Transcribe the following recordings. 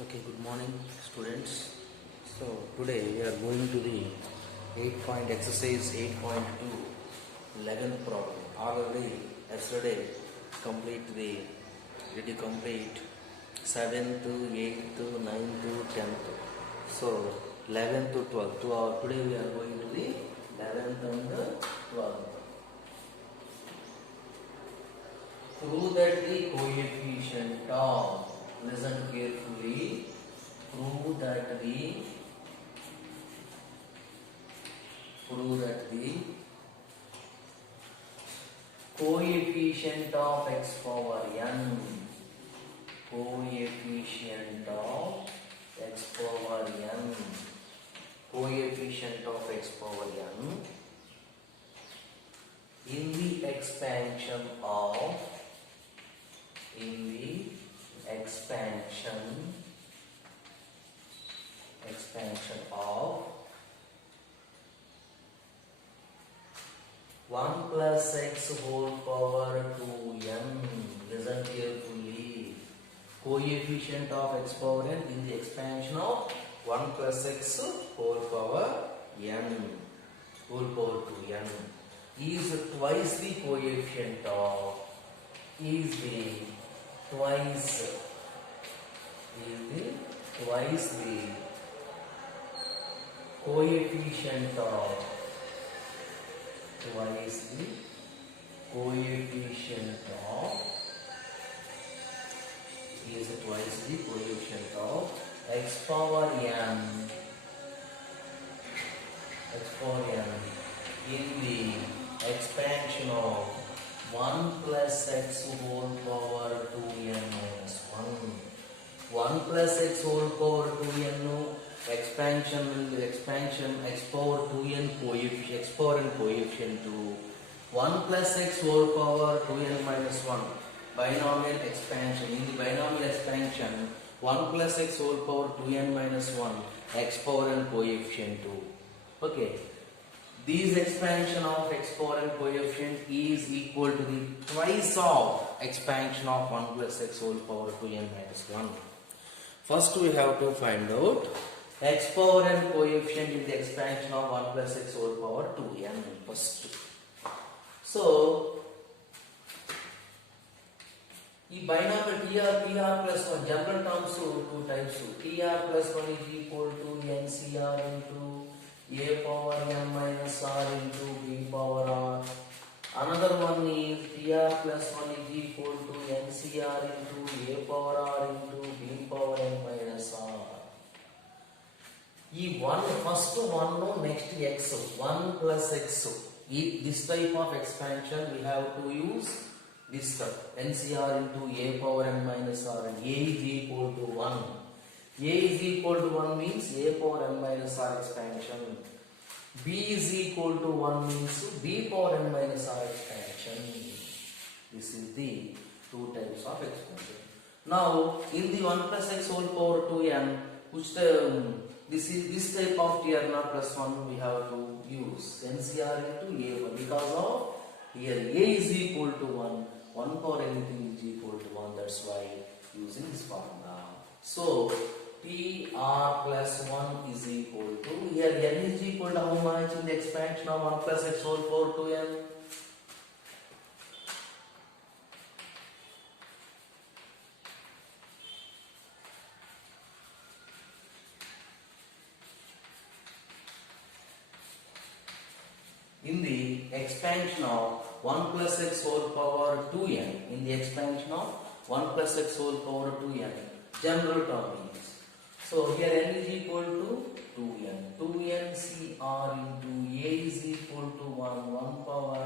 Okay, good morning, students. So today we are going to the 8 point exercise 8.2 11th problem. Already yesterday did you complete 7th, 8th, 9th, 10th. So 11th to 12th. Today we are going to the 11th and the 12th. Prove that the coefficient of, listen carefully, prove that the coefficient of x power n, coefficient of x power n, coefficient of x power n in the expansion of 1 plus x whole power 2n. Listen carefully. Coefficient of x power n in the expansion of 1 plus x whole power n whole power 2n is twice the coefficient of twice the coefficient of x power n in the expansion of 1 plus x whole power 2n minus 1 plus x whole power 2n expansion x power 2n coefficient, x power n coefficient to 1 plus x whole power 2n minus 1 binomial expansion. In the binomial expansion 1 plus x whole power 2n minus 1 x power n coefficient to, okay, this expansion of x power n coefficient is equal to the twice of expansion of 1 plus x whole power 2n minus 1. First we have to find out x power n coefficient in the expansion of 1 plus x whole power 2n first. So ఈ binomial TR plus 1 general terms two types. TR plus 1 is equal to NCR into a power n minus r into b power r. Another one is TR plus 1 is equal to NCR into a power r into b power n minus r. ఈ first one next x 1 plus x. This type of expansion we have to use this term NCR into a power n minus r, and a is equal to 1. A is equal to 1 means a power n minus r expansion. B is equal to 1 means b power n minus r expansion. This is the two types of expansion. Now in the 1 plus x whole power 2n, which this type of TR0 plus 1 we have to use NCR into a1 because of here a is equal to 1 power anything is equal to 1, that's why using this formula. So TR plus 1 is equal to, here n is equal to how much in the expansion of 1 plus x whole power 2n? In the expansion of 1 plus x whole power 2n, in the expansion of 1 plus x whole power 2n, general term is, so here n is equal to 2n cr into a is equal to 1 power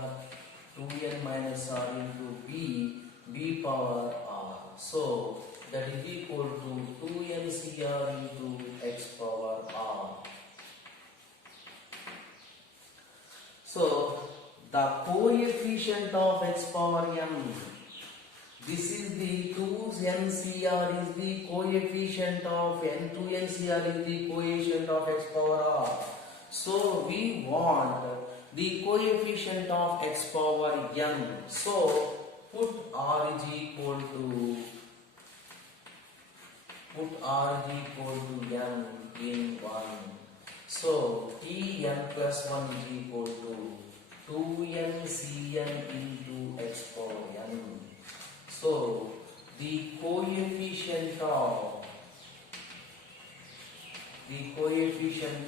2n minus r into b power r. So that is equal to 2n cr into x power r. So the coefficient of x power n, this is the 2ncr is the coefficient of n, 2ncr is the coefficient of x power r. So we want the coefficient of x power n. So put r is equal to put r is equal to n in 1. So t n plus 1 is equal to 2n cn into x power n. So the coefficient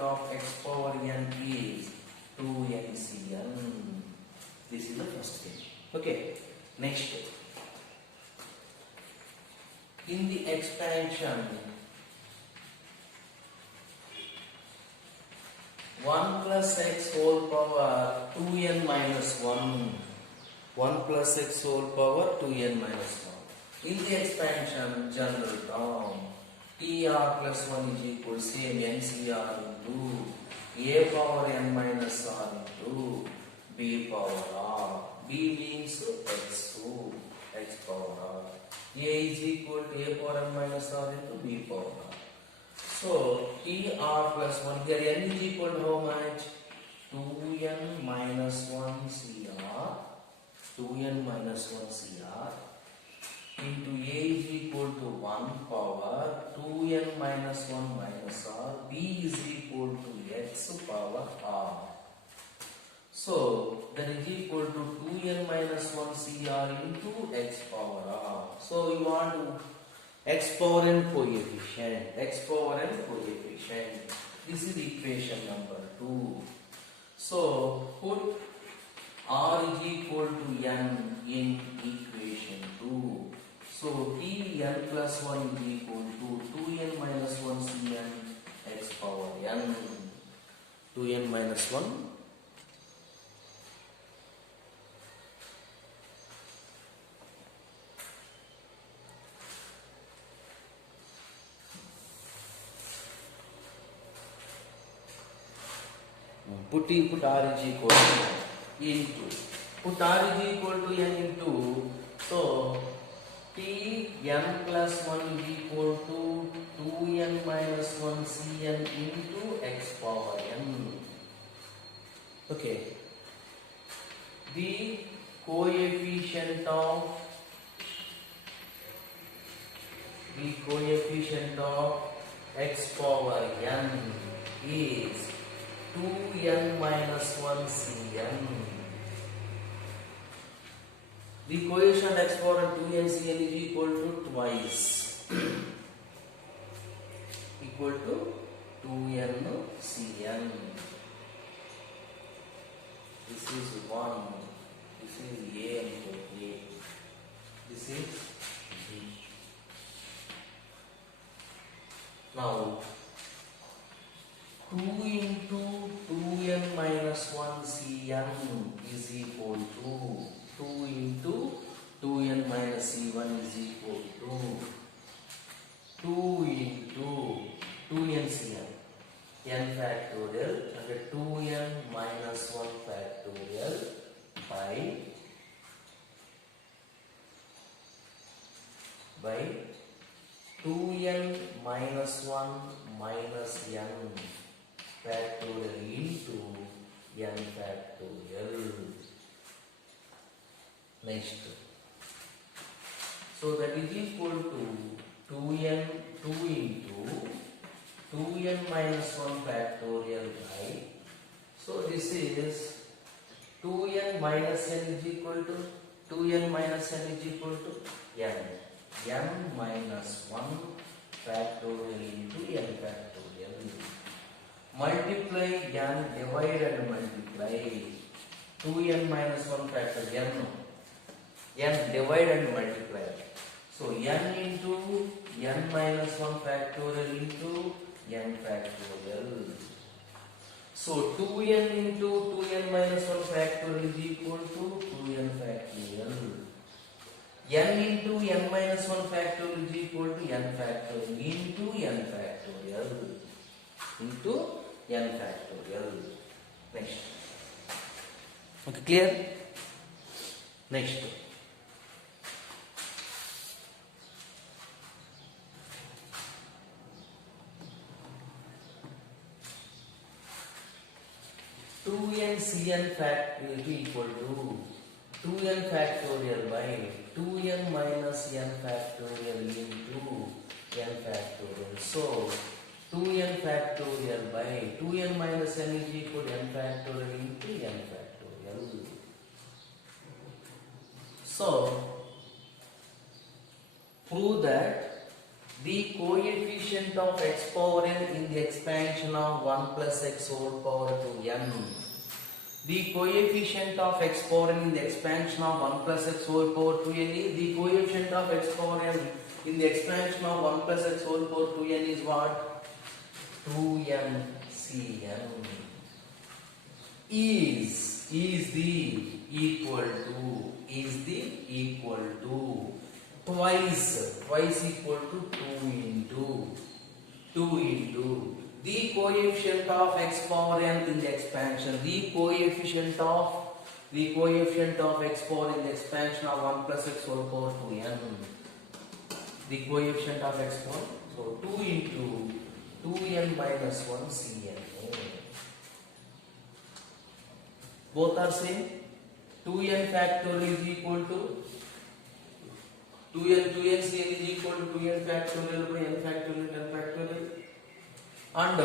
of x power n is 2n cn. This is the first thing. Okay. Next, in the expansion 1 plus x whole power 2n minus 1. 1 plus x whole power 2n minus 1. In the expansion general term, tr plus 1 is equal same ncr into a power n minus r into b power r. B means x, so x power r. A is equal to a power n minus r into b power r. So tr plus 1 here n is equal to how much? 2n minus 1 cr. 2n minus 1 cr into a is equal to 1 power 2n minus 1 minus r. B is equal to x power r. So that is equal to 2n minus 1 cr into x power r. So we want to x power n coefficient. X power n coefficient. This is equation number 2. So put r is equal to n in equation 2. So t n plus 1 is equal to 2n minus 1 cn x power n. 2n minus 1. Put r is equal to into. Put r is equal to n into. So t n plus 1 is equal to 2n minus 1 cn into x power n. Okay. The coefficient of x power n is 2n minus 1 cn. The coefficient x power 2n cn is equal to twice. Equal to 2n cn. This is 1. This is a into a. This is b. Now 2 into 2n minus 1 cn is equal to 2 into 2n minus c1 is equal to 2 into 2n cn n factorial and 2n minus 1 factorial by 2n minus 1 minus n factorial into n factorial. Next. So that is equal to 2 into 2n minus 1 factorial by. So this is 2n minus n is equal to 2n minus n is equal to n. n minus 1 factorial into n factorial. Multiply n, divide and multiply 2n minus 1 factorial n divide and multiply. So n into n minus 1 factorial into n factorial. So 2n into 2n minus 1 factorial is equal to 2n factorial. n into n minus 1 factorial is equal to n factorial into n factorial into n factorial. Next. Okay, clear? Next. Cn factorial equal to 2n factorial by 2n minus n factorial into n factorial. So 2n factorial by 2n minus n is equal to n factorial into n factorial. So prove that the coefficient of x power n in the expansion of 1 plus x whole power to n. The coefficient of x power n in the expansion of 1 plus x whole power to n is the coefficient of x power n in the expansion of 1 plus x whole power to n is what? 2n Cn is the equal to twice equal to 2 into the coefficient of x power n in the expansion, the coefficient of x power in the expansion of 1 plus x whole power to n, the coefficient of x power, so 2 into 2n minus 1 Cn. Both are same. 2n factorial is equal to 2n Cn is equal to 2n factorial by n factorial, and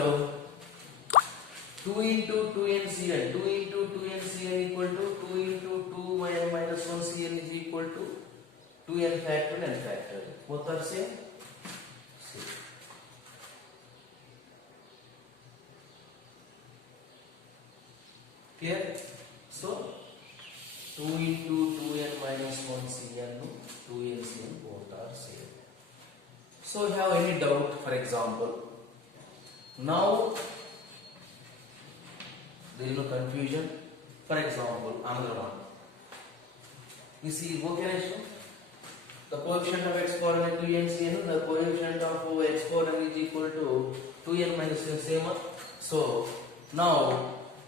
2 into 2n Cn equal to 2 into 2n minus 1 Cn is equal to 2n factorial n factorial. Both are same. Clear? So 2 into 2n minus 1 Cn, 2n Cn, both are same. So you have any doubt? For example, now there is no confusion. For example, another one. You see, what can I show? The coefficient of x power n to n Cn, the coefficient of x power n is equal to 2n minus n, same. So now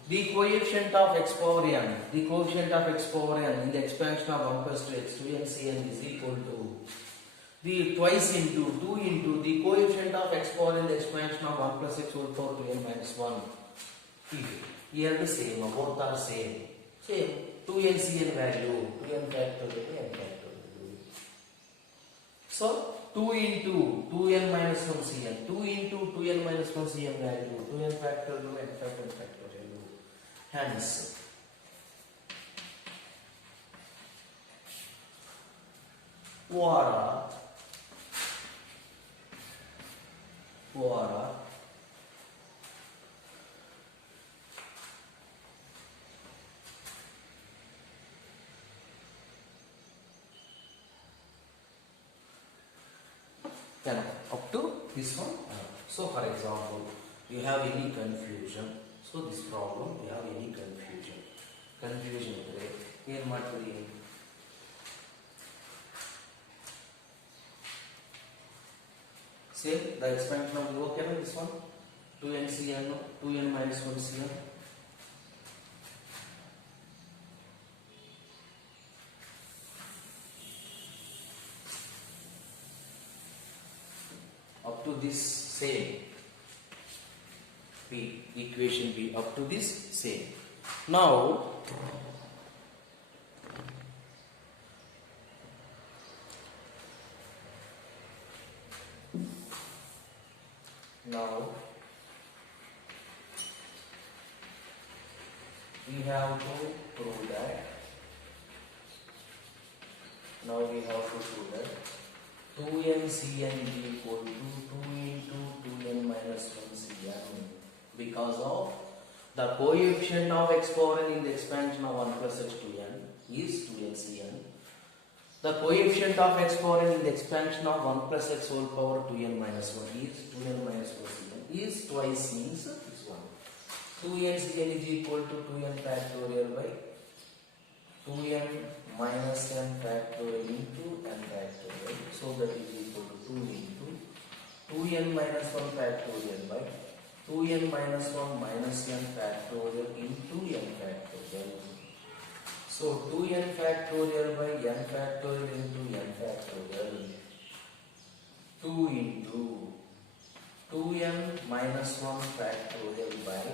the coefficient of x power n in the expansion of 1 plus 2x 2n Cn is equal to the twice into 2 into the coefficient of x power in the expansion of 1 plus x whole power to n minus 1. Here the same, both are same. 2n Cn value, 2n factorial to n factorial. So 2 into 2n minus 1 Cn, 2 into 2n minus 1 Cn value, 2n factorial to n factorial. Hence, Quara then up to this one. So for example, you have any confusion, so this problem you have any confusion iddre ಏನು ಮಾಡ್ತೀರಿ? Same, the expansion of okay na this one, 2n Cn, 2n minus 1 Cn. Up to this same. B, equation B, up to this same. Now we have to prove that. Now we have to prove that 2n Cn is equal to 2 into 2n minus 1 Cn because of the coefficient of x power n in the expansion of 1 plus x to n is 2n Cn. The coefficient of x power n in the expansion of 1 plus x whole power to n minus 1 is 2n minus 1 Cn is twice means this one. 2n Cn is equal to 2n factorial by 2n minus n factorial into n factorial. So that is equal to 2 into 2n minus 1 factorial by 2n minus 1 minus n factorial into n factorial. So 2n factorial by n factorial into n factorial. 2 into 2n minus 1 factorial by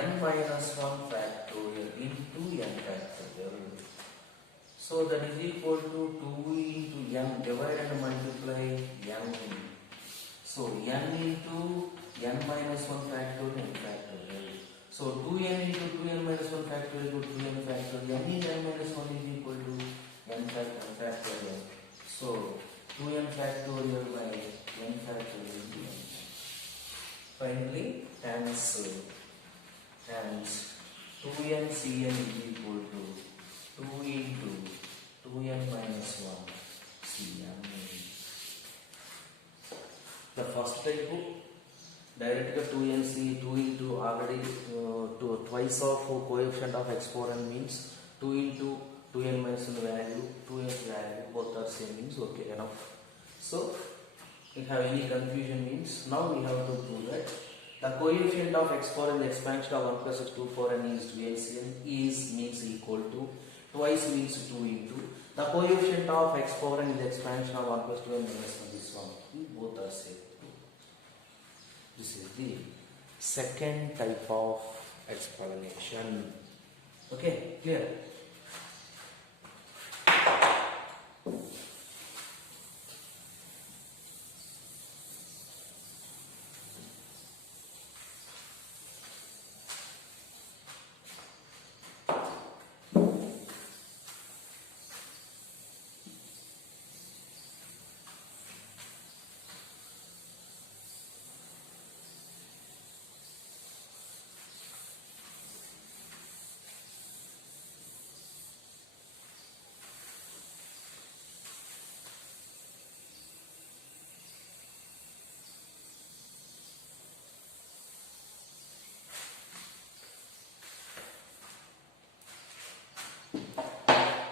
n minus 1 factorial into n factorial. So that is equal to 2 into n, divide and multiply n So n into n minus 1 factorial n factorial. So 2n into 2n minus 1 factorial equal to 2n factorial. N into n minus 1 is equal to n factorial. So 2n factorial by n factorial. Finally, hence 2n cn is equal to 2 into 2n minus 1 cn. The first type directly 2nc 2 into already twice of coefficient of x power n means 2 into 2n minus 1 value 2n value both are same means okay enough. So if have any confusion means now we have to prove that the coefficient of x power in the expansion of 1 plus x 2 power n is 2lcn is means equal to twice means 2 into the coefficient of x power n in the expansion of 1 plus 2n minus 1 is 1. Both are same. This is the second type of explanation. Okay, clear?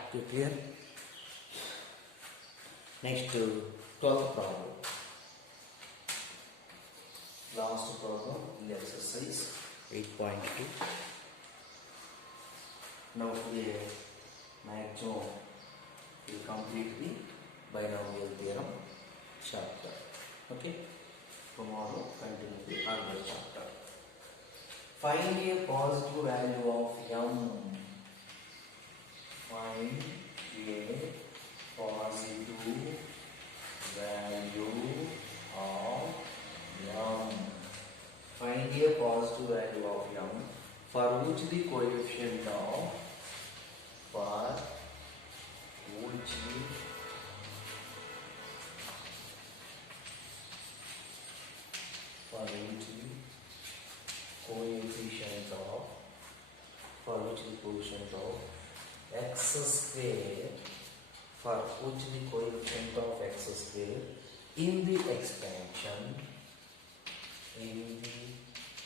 Okay, clear? Next, 12th problem. Last problem in the exercise 8.2. Now here, maximum will complete the binomial theorem chapter. Okay? Tomorrow continue the other chapter. Find a positive value of m. Find a positive value of m. Find a positive value of m for which the coefficient of x square in the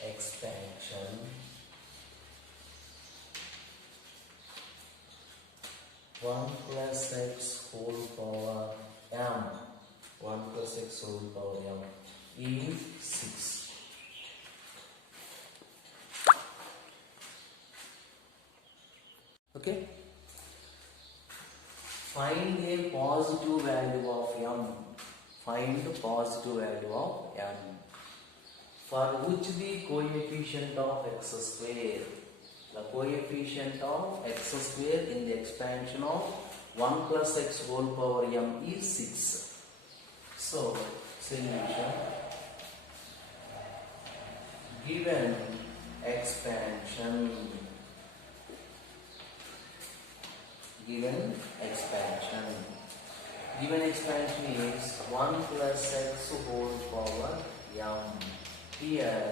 expansion 1 plus x whole power m 1 plus x whole power m is 6. Okay? Find a positive value of m. Find the positive value of m for which the coefficient of x square. The coefficient of x square in the expansion of 1 plus x whole power m is 6. So, solution. Given expansion is 1 plus x whole power m. Here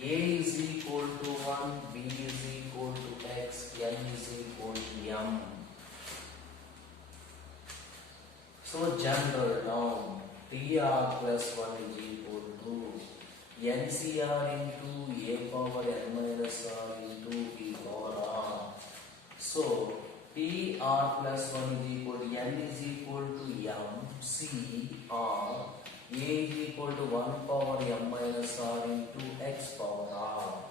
a is equal to 1, b is equal to x, n is equal to m. So general term tr plus 1 is equal to ncr into a power n minus r into e power r. So tr plus 1 is equal to n is equal to m c r. A is equal to 1 power m minus r into x power r.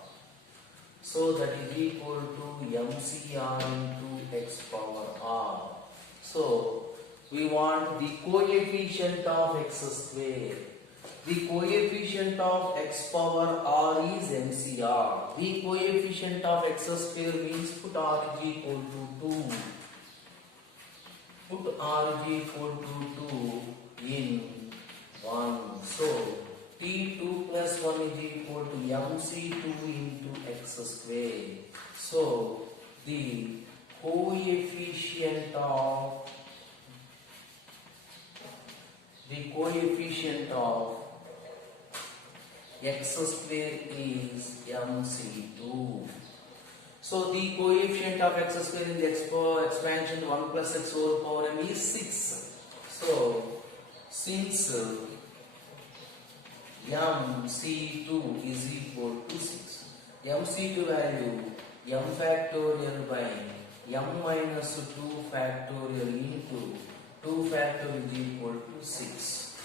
So that is equal to mcr into x power r. So we want the coefficient of x square. The coefficient of x power r is mcr. The coefficient of x square means put r is equal to 2. Put r is equal to 2 in 1. So t2 plus 1 is equal to mc2 into x square. So the coefficient of x square is mc2. So the coefficient of x square in the expansion 1 plus x whole power m is 6. So since mc2 is equal to 6, mc2 value m factorial by m minus 2 factorial into 2 factorial is equal to 6.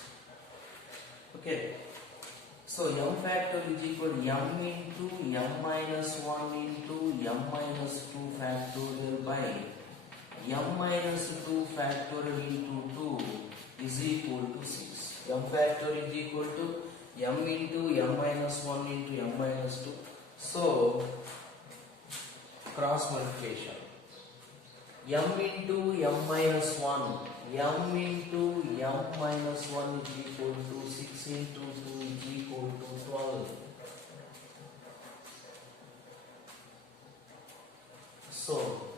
Okay. So m factorial is equal to m into m minus 1 into m minus 2 factorial by m minus 2 factorial into 2 is equal to 6. M factorial is equal to m into m minus 1 into m minus 2. So cross multiplication. M into m minus 1. M into m minus 1 is equal to 6 into 2 is equal to 12. So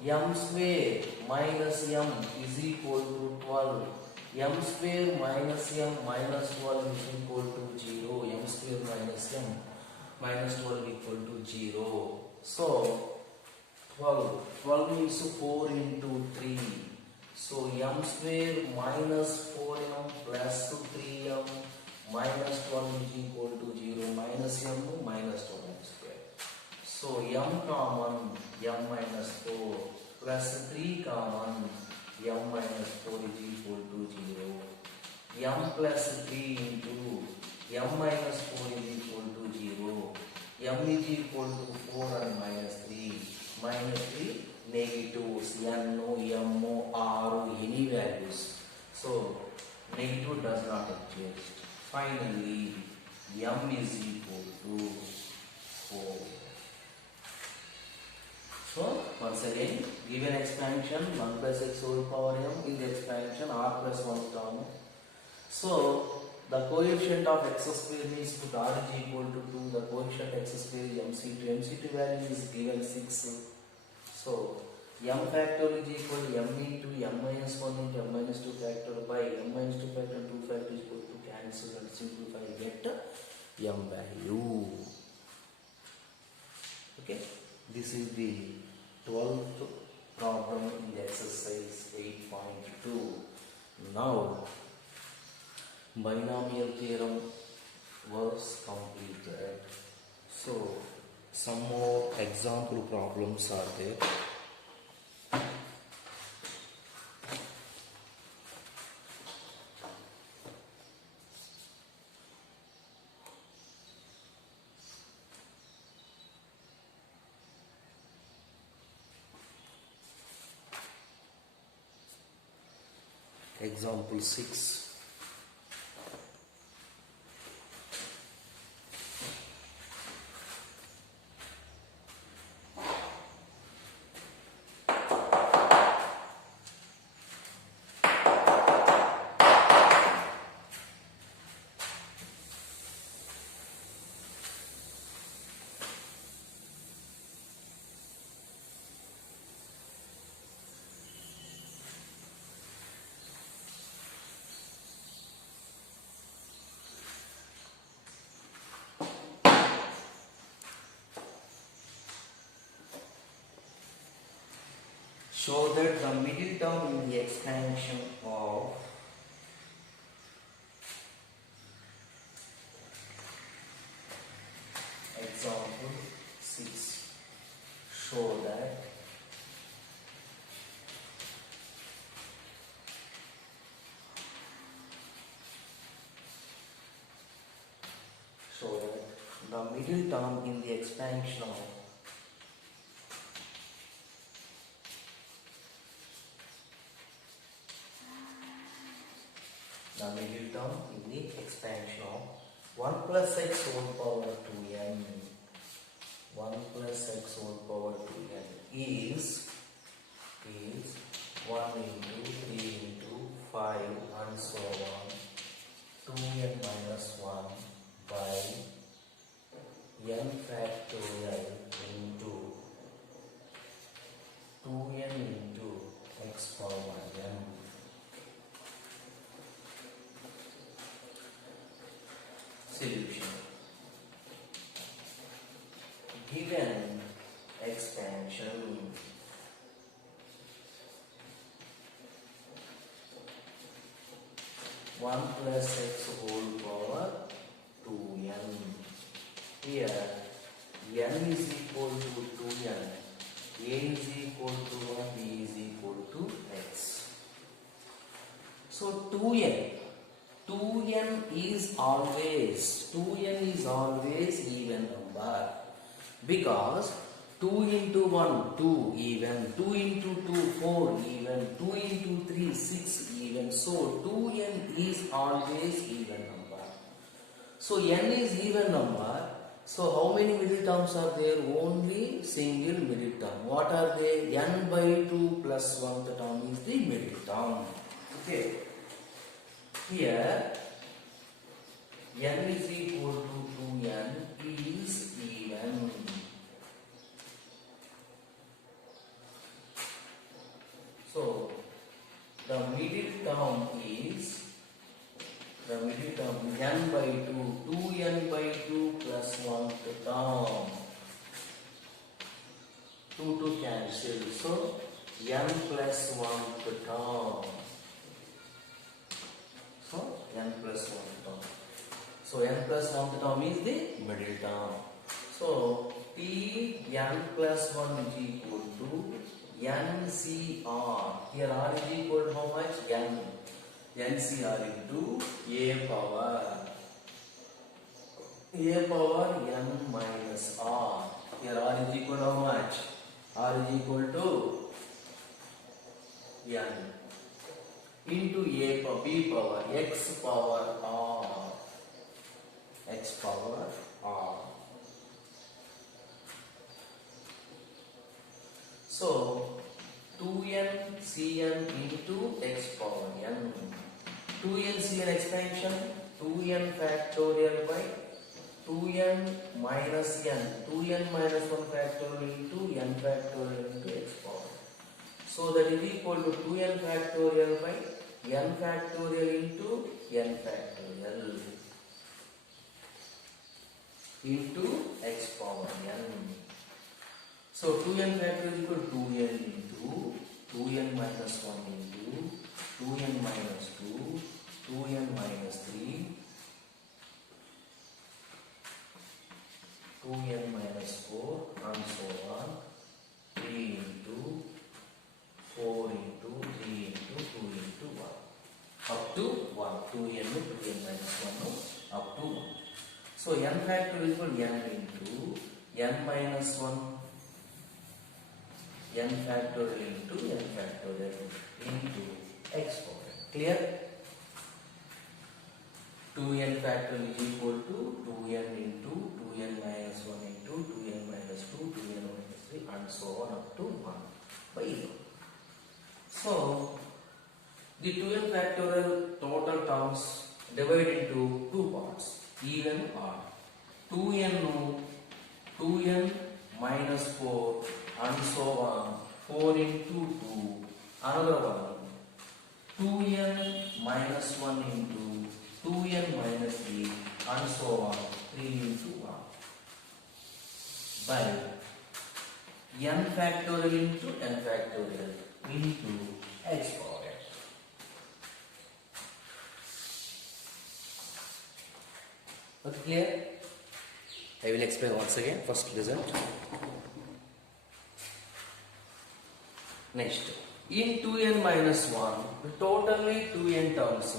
m square minus m is equal to 12. M square minus m minus 12 is equal to 0. M square minus m minus 12 equal to 0. So 12 means 4 into 3. So m square minus 4m plus 3m minus 12 is equal to 0. Minus m minus 12m square. So m common m minus 4 plus 3 common m minus 4 is equal to 0. M plus 3 into m minus 4 is equal to 0. M is equal to 4 and minus 3. Minus 3 negatives, n, m, r, any values. So negative does not exist. Finally, m is equal to 4. So once again, given expansion 1 plus x whole power m in the expansion r plus 1 term. So the coefficient of x square means put r is equal to 2. The coefficient x square is mc2. mc2 value is given 6. So m factorial is equal to m into m minus 1 into m minus 2 factorial by m minus 2 factorial 2 factorial is equal to cancel and simplify, get m value. Okay, this is the 12th problem in the exercise 8.2. Now binomial theorem was completed. So some more example problems are there. Example 6. Show that the middle term in the expansion of example 6. Show that the middle term in the expansion of the middle term in the expansion of 1 plus x whole power 2n 1 plus x whole power 2n is 1 into 3 into 5 and so on 2n minus 1 by n factorial into 2n into x power n. Solution. Given expansion, one plus x whole power 2n. Here n is equal to 2n, a is equal to 1, b is equal to x. So 2n is always even number, because 2 into 1 2 even, 2 into 2 4 even, 2 into 3 6 even. So 2n is always even number. So n is even number. So how many middle terms are there? Only single middle term. What are they? N by 2 plus 1 term is the middle term. Okay. Here n is equal to 2n is even. So the middle term is n by 2, 2n by 2 plus 1 term. 2 to cancel. So n plus 1 term. So n plus 1 term. So n plus 1 term is the middle term. So t n plus 1 is equal to NCR. Here R is equal to how much? N. NCR into A power n minus R. Here R is equal to how much? R is equal to n into A power B power x power R. X power R. So 2n Cn into x power n. 2n Cn expansion, 2n factorial by 2n minus n, 2n minus 1 factorial into n factorial into x power. So that is equal to 2n factorial by n factorial into n factorial into x power n. So 2n factorial is equal to 2n into 2n minus 1 into 2n minus 2, 2n minus 3, 2n minus 4 and so on, 3 into 4 into 3 into 2 into 1 up to 1, 2n minus 1 up to 1. So n factorial is equal to n into n minus 1 n factorial into n factorial into x power. Clear? 2n factorial is equal to 2n into 2n minus 1 into 2n minus 2, 2n minus 3 and so on up to 1 by n. So the 2n factorial total terms divide into two parts, even or 2n minus 4 and so on, 4 into 2, another one, 2n minus 1 into 2n minus 3 and so on, 3 into 1 by n factorial into n factorial into x power n. Okay, clear? I will explain once again. First result. Next, in 2n minus 1, totally 2n terms.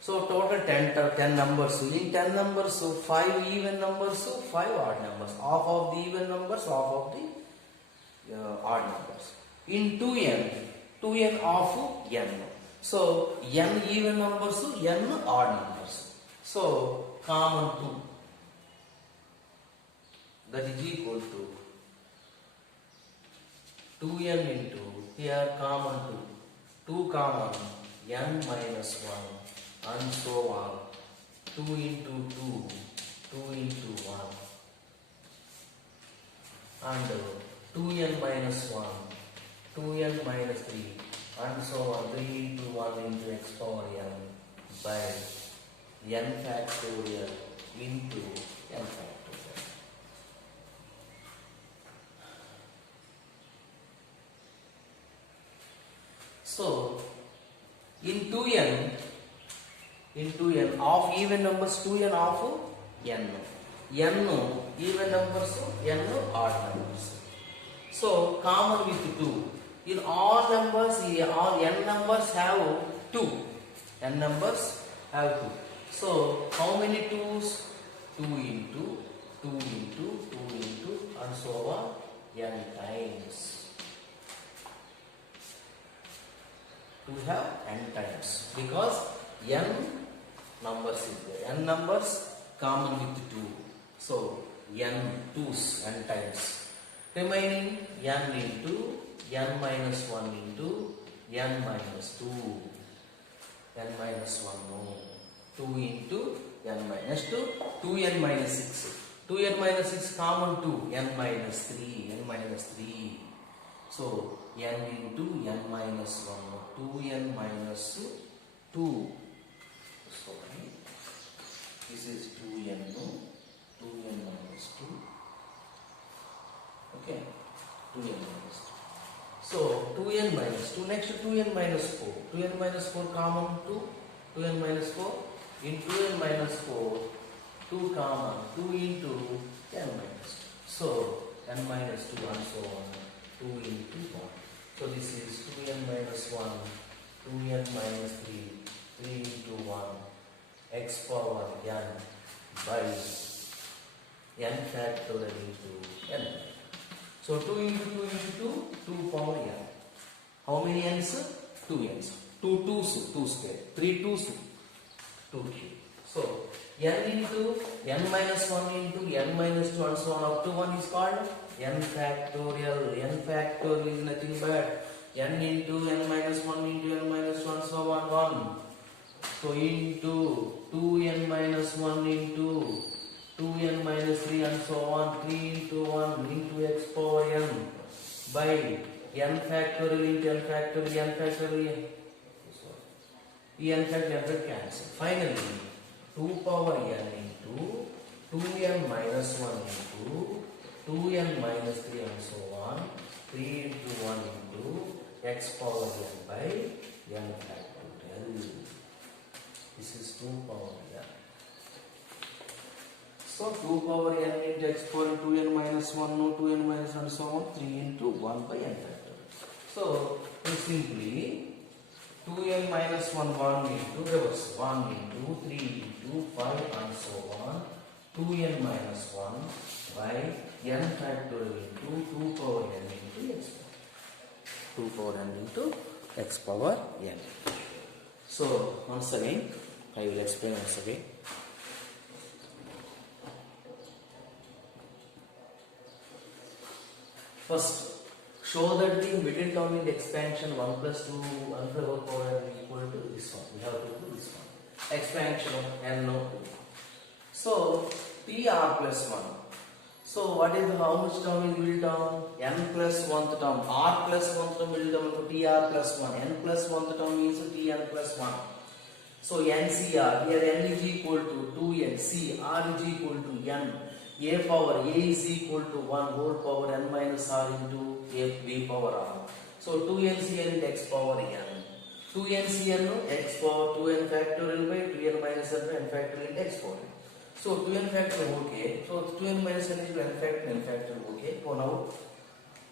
So total 10 numbers. In 10 numbers, 5 even numbers, 5 odd numbers. Half of the even numbers, half of the odd numbers. In 2n of n. So n even numbers, n odd numbers. So common 2. That is equal to 2n into, here common 2. 2 common, n minus 1 and so on. 2 into 2 minus 1, 2n minus 3, and so on, 3 into 1 into x power n by n factorial into n factorial. So, in 2n of even numbers, 2n of n. n even numbers, n odd numbers. So, common with 2. In all numbers, all n numbers have 2. N numbers have 2. So, how many 2's? 2 into, 2 into, 2 into, and so on, n times. To have n times, because n numbers is there. N numbers common with 2. So, n 2's, n times. Remaining n into n minus 1 into n minus 2. n minus 1, no. 2 into n minus 2. 2n minus 6. 2n minus 6 common 2. n minus 3. n minus 3. So, n into n minus 1. 2n minus 2. Sorry. This is 2n. 2n minus 2. Okay. 2n minus 2. So, 2n minus 2. Next 2n minus 4. 2n minus 4 common 2. 2n minus 4. In 2n minus 4, 2 common. 2 into n minus 2. So, n minus 2 and so on. 2 into 1. So, this is 2n minus 1. 2n minus 3. 3 into 1. X power n by n factorial into n. So 2 into 2 into 2 power n. How many n's? 2 n's. 2 2's, 2 square. 3 2's, 2 cube. So n into n minus 1 into n minus 2 and so on up to 1 is called n factorial. N factorial is nothing but n into n minus 1 into n minus 1 so on 1. So into 2n minus 1 into 2n minus 3 and so on, 3 into 1 into x power n by n factorial into n factorial, n factorial, n factorial cancel. Finally, 2 power n into 2n minus 1 into 2n minus 3 and so on, 3 into 1 into x power n by n factorial. This is 2 power n. So 2 power n into x power 2n minus 1, no 2n minus and so on, 3 into 1 by n factorial. So simply 2n minus 1 into reverse 1 into 3 into 5 and so on, 2n minus 1 by n factorial into 2 power n into x power. 2 power n into x power n. So once again, I will explain once again. First, show that the middle term in the expansion 1 plus 2 unfavorable power n equal to this one. We have to do this one. Expansion of n no 2. So, PR plus 1. So, what is how much term is middle term? N plus 1th term. R plus 1th term middle term to TR plus 1. N plus 1th term means TN plus 1. So NCR, here n is equal to 2n, C, R is equal to n, A power A is equal to 1 whole power n minus R into A B power R. So 2NCN into x power n. 2NCN x power 2n factorial by 2n minus n factorial into x power n. So 2n factorial okay. So 2n minus n is n factorial okay. So now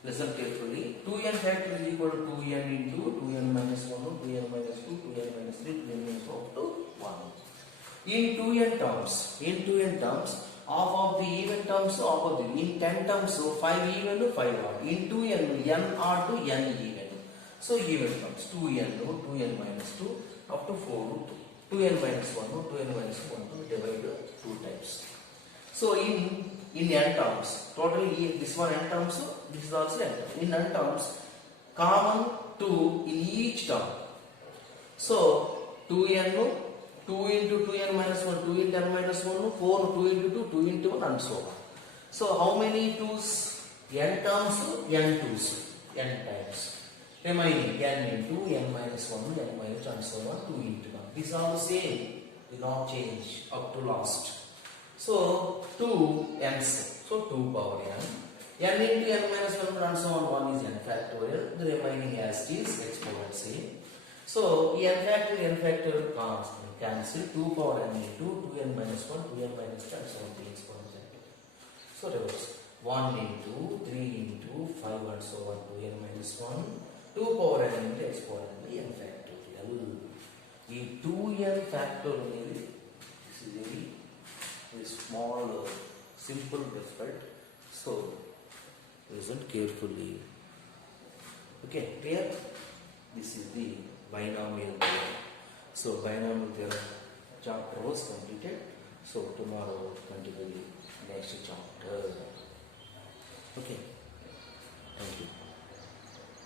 listen carefully. 2n factorial is equal to 2n into 2n minus 1, 2n minus 2, 2n minus 3, 2n minus 4 up to 1. In 2n terms, half of the even terms, half of the in 10 terms, so 5 even to 5 odd. In 2n, n odd to n even. So even terms 2n to 2n minus 2 up to 4 to 2. 2n minus 1 to 2n minus 1 to divide 2 times. So in n terms, totally this one n terms, this is also n terms. In n terms, common 2 in each term. So 2n, 2 into 2n minus 1, 2 into n minus 1, 4, 2 into 2, 2 into 1 and so on. So how many 2's? n terms, n twos, n times. Remaining n into n minus 1, n minus and so on, 2 into 1. These are the same, did not change up to last. So 2 n's, so 2 power n. N into n minus 1 and so on, 1 is n factorial. The remaining as is exponent same. So n factorial cancel. 2 power n into 2n minus 1, 2n minus 2 and so on, 3 exponent. So reverse. 1 into 3 into 5 and so on, 2n minus 1, 2 power n into exponent n factorial. The 2n factorial this is very small, simple result. So listen carefully. Okay, clear? This is the binomial theorem. So binomial theorem chapter was completed. So tomorrow continue the next chapter. Okay.